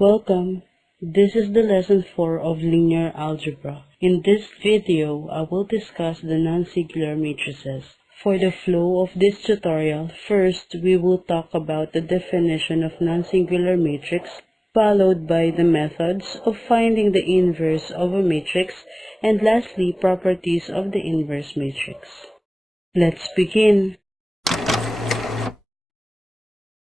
Welcome. This is the lesson 4 of linear algebra. In this video, I will discuss the non-singular matrices. For the flow of this tutorial, first we will talk about the definition of non-singular matrix, followed by the methods of finding the inverse of a matrix, and lastly, properties of the inverse matrix. Let's begin.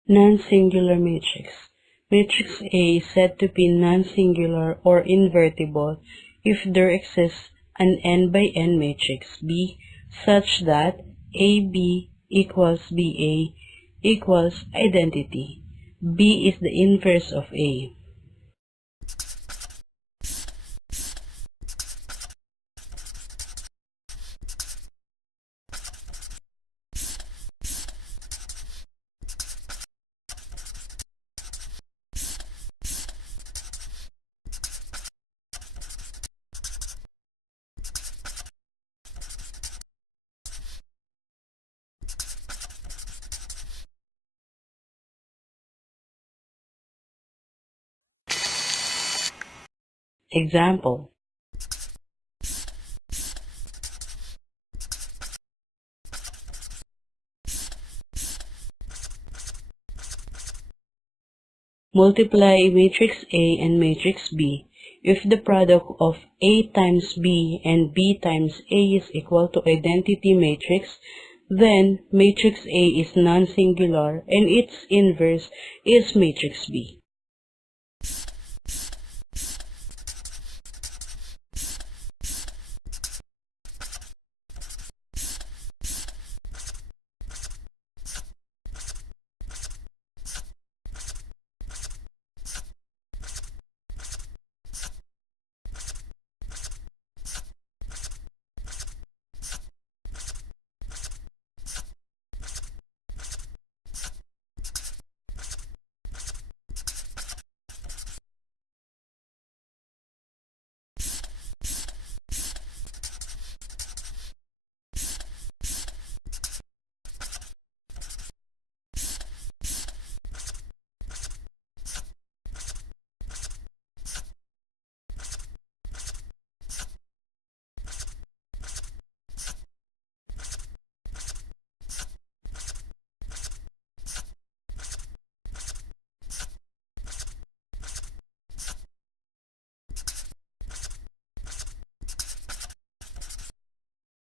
Non-singular matrix. Matrix A is said to be non-singular or invertible if there exists an n by n matrix B such that AB equals BA equals identity. B is the inverse of A. Example. Multiply matrix A and matrix B. If the product of A times B and B times A is equal to identity matrix, then matrix A is non-singular and its inverse is matrix B.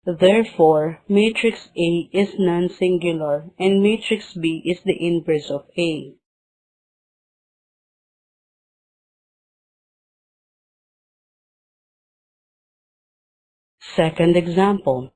Therefore, matrix A is non-singular and matrix B is the inverse of A. Second example.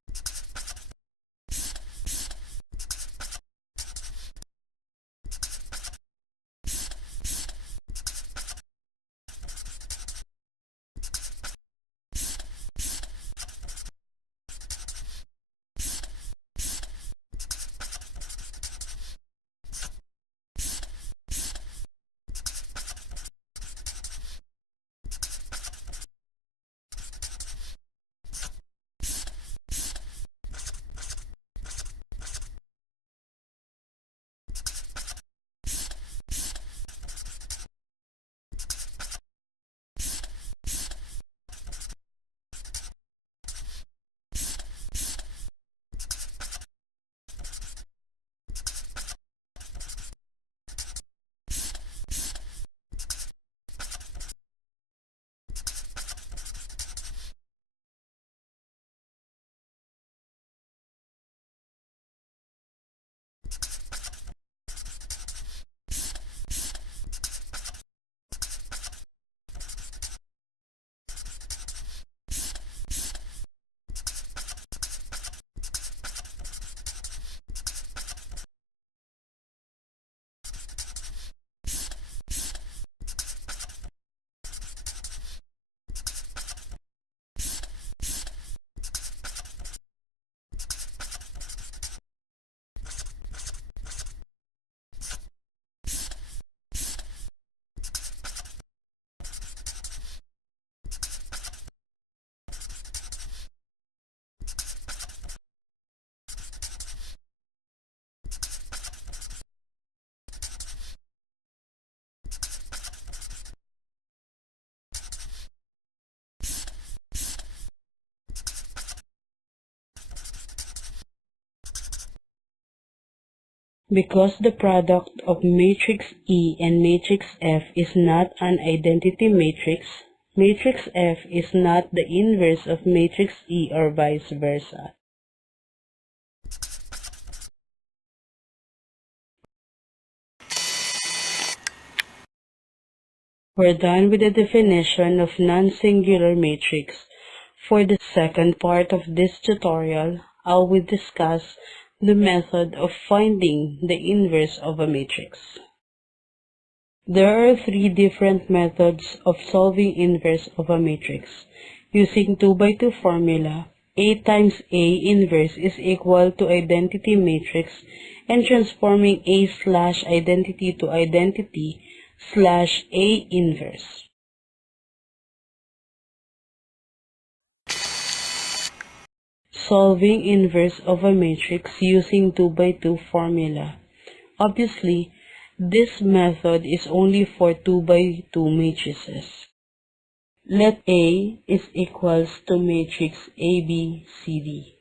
Because the product of matrix E and matrix F is not an identity matrix, matrix F is not the inverse of matrix E or vice versa. We're done with the definition of non-singular matrix. For the second part of this tutorial, I will discuss the method of finding the inverse of a matrix. There are three different methods of solving inverse of a matrix. Using 2x2 formula, A times A inverse is equal to identity matrix, and transforming A slash identity to identity slash A inverse. Solving inverse of a matrix using 2x2 formula. Obviously, this method is only for 2x2 matrices. Let A is equals to matrix ABCD.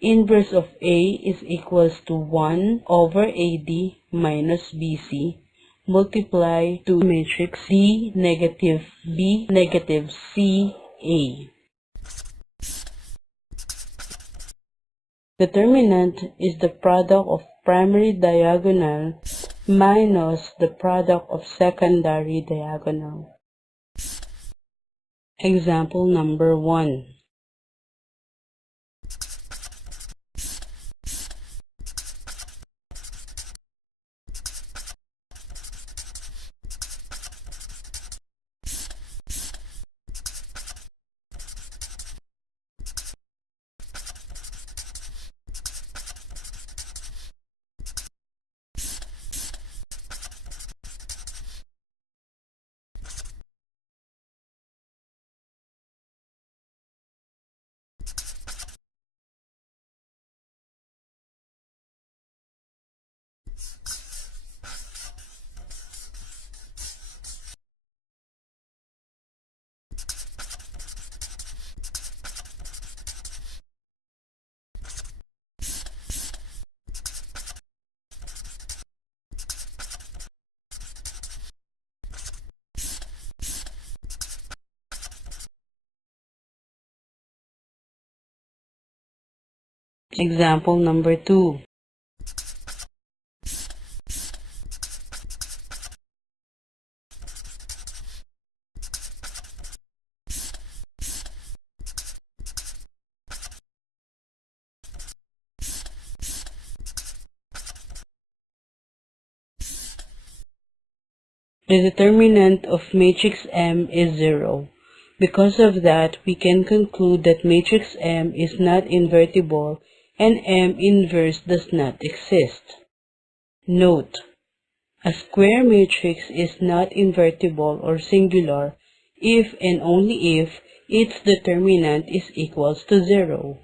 Inverse of A is equals to 1 over AD minus BC multiply to matrix D negative B negative C A. Determinant is the product of primary diagonal minus the product of secondary diagonal. Example number 1. Example number 2. The determinant of matrix M is 0. Because of that, we can conclude that matrix M is not invertible and M inverse does not exist. Note: a square matrix is not invertible or singular if and only if its determinant is equals to 0.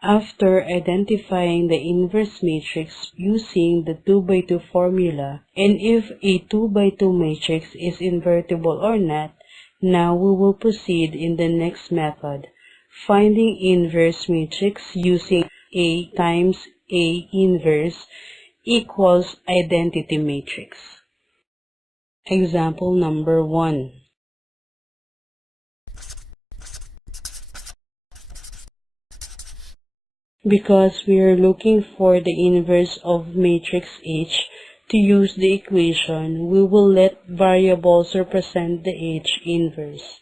After identifying the inverse matrix using the 2x2 formula, and if a 2x2 matrix is invertible or not, now we will proceed in the next method, finding inverse matrix using A times A inverse equals identity matrix. Example number 1. Because we are looking for the inverse of matrix H, to use the equation, we will let variables represent the H inverse.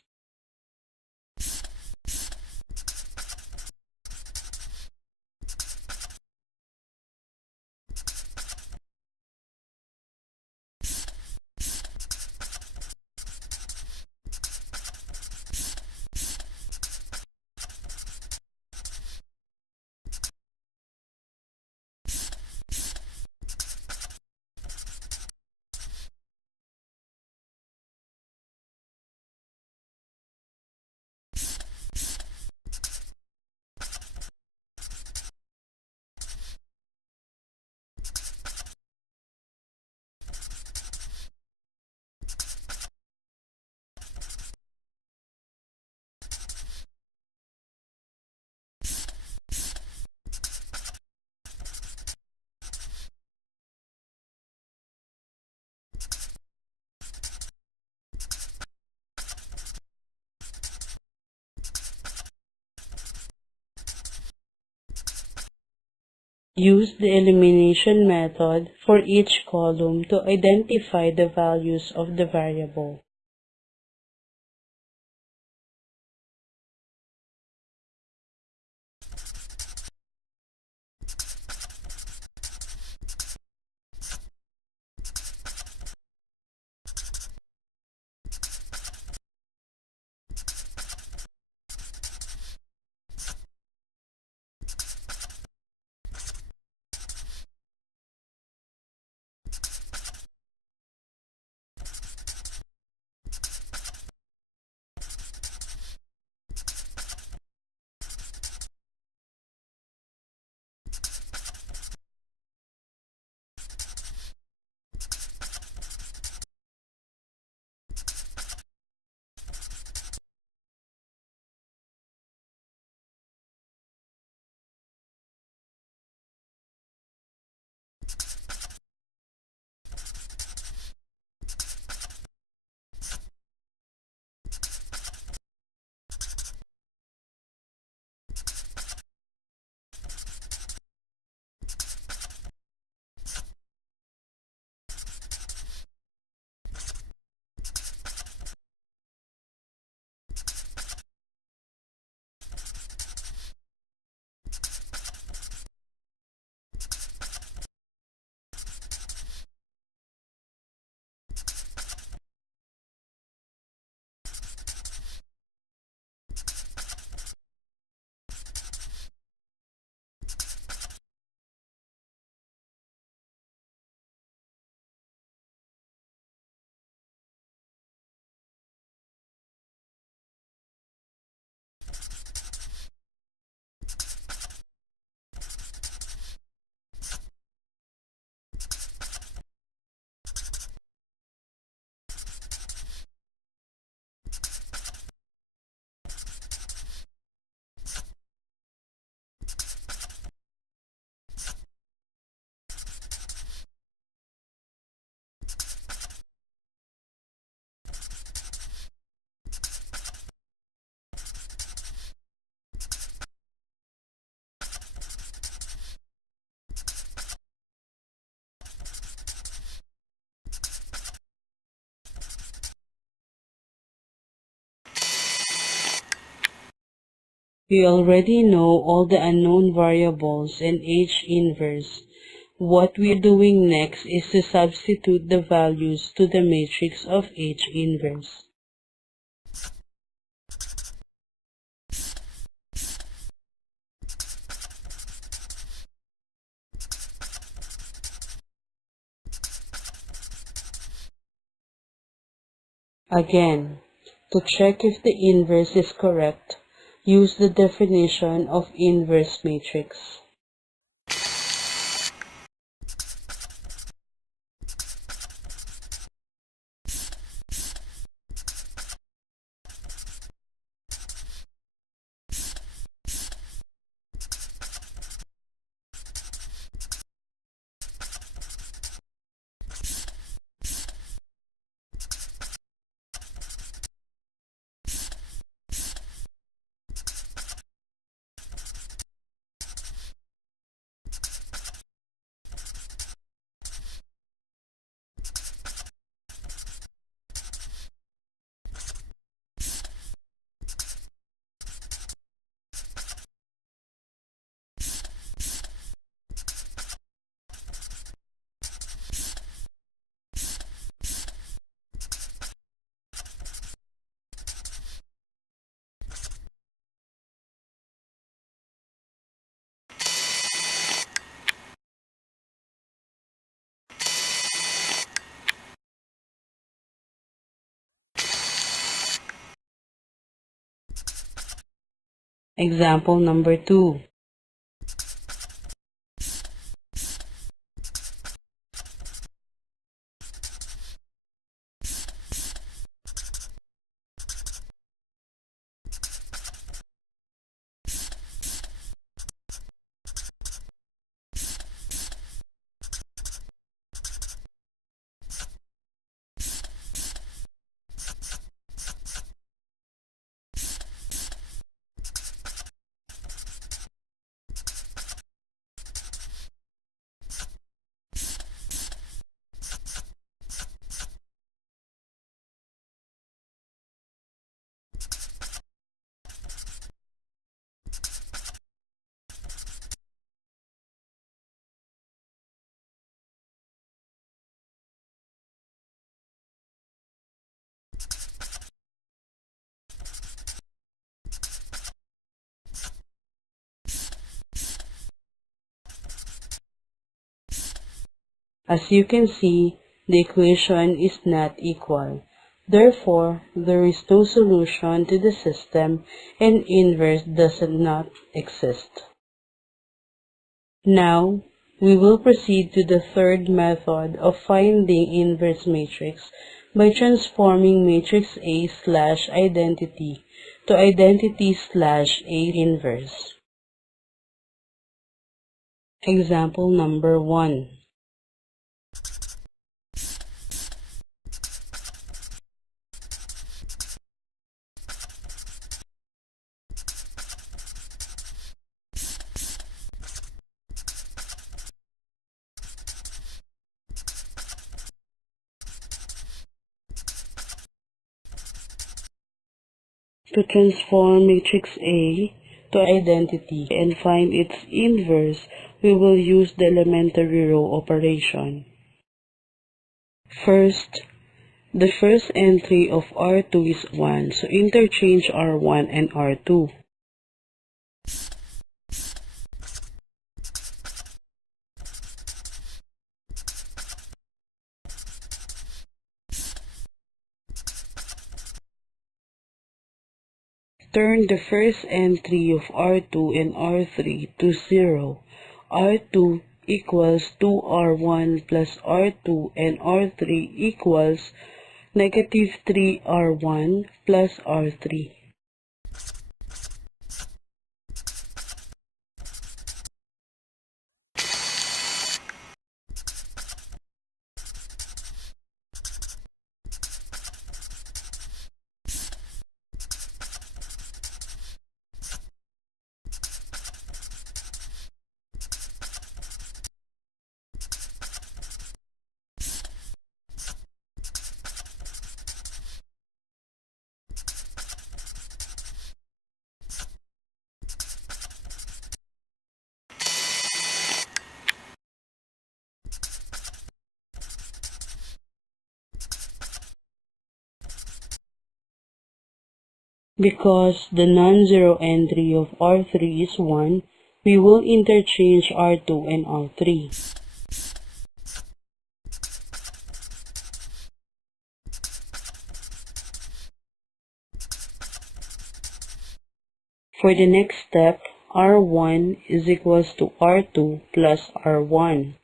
Use the elimination method for each column to identify the values of the variable. We already know all the unknown variables and H inverse. What we're doing next is to substitute the values to the matrix of H inverse. Again, to check if the inverse is correct, use the definition of inverse matrix. Example number 2. As you can see, the equation is not equal. Therefore, there is no solution to the system and inverse does not exist. Now, we will proceed to the third method of finding inverse matrix by transforming matrix A slash identity to identity slash A inverse. Example number 1. To transform matrix A to identity and find its inverse, we will use the elementary row operation. First, the first entry of R2 is 1, so interchange R1 and R2. Turn the first entry of R2 and R3 to 0. R2 equals 2R1 plus R2 and R3 equals negative 3R1 plus R3. Because the non-zero entry of R3 is 1, we will interchange R2 and R3. For the next step, R1 is equals to R2 plus R1.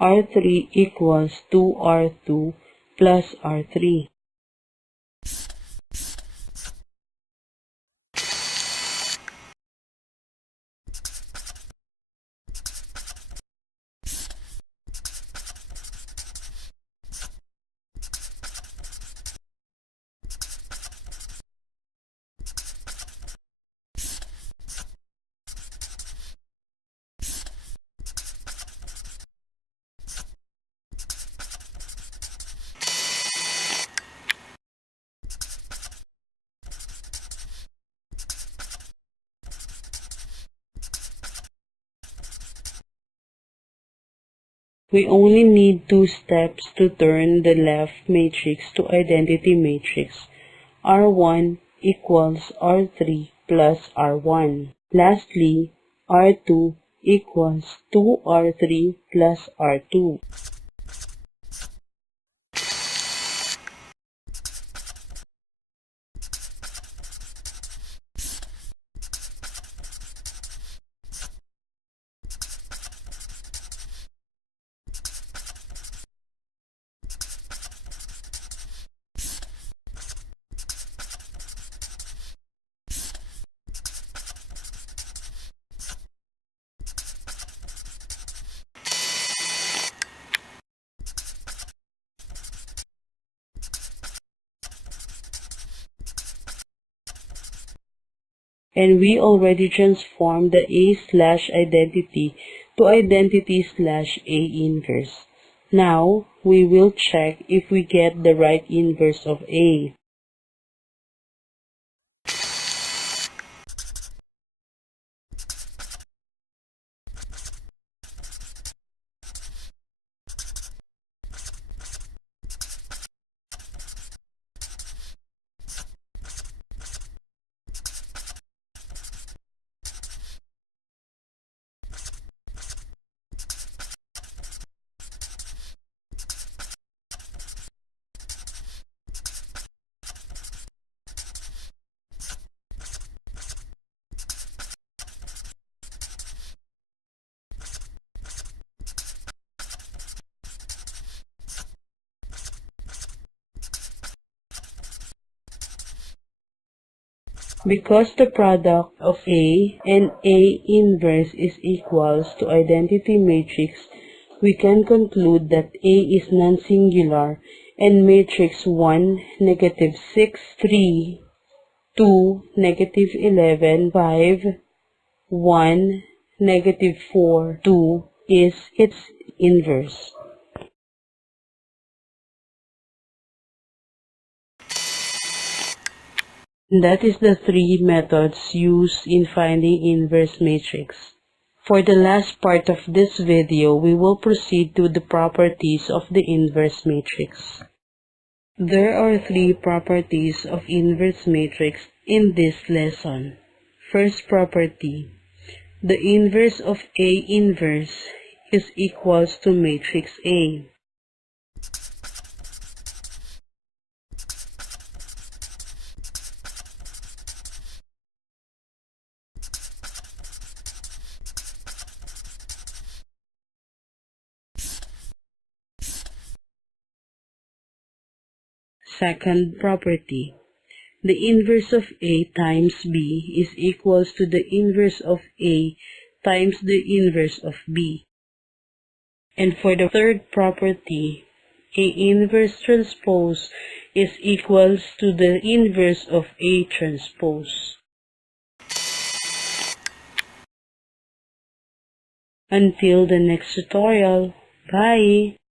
R3 equals 2R2 plus R3. We only need 2 steps to turn the left matrix to identity matrix. R1 equals R3 plus R1. Lastly, R2 equals 2R3 plus R2. And we already transformed the A slash identity to identity slash A inverse. Now, we will check if we get the right inverse of A. Because the product of A and A inverse is equals to identity matrix, we can conclude that A is non-singular and matrix 1, negative 6, 3, 2, negative 11, 5, 1, negative 4, 2 is its inverse. That is the three methods used in finding inverse matrix. For the last part of this video, we will proceed to the properties of the inverse matrix. There are three properties of inverse matrix in this lesson. First property, the inverse of A inverse is equals to matrix A. Second property, the inverse of A times B is equals to the inverse of A times the inverse of B. And for the third property, A inverse transpose is equals to the inverse of A transpose. Until the next tutorial, bye!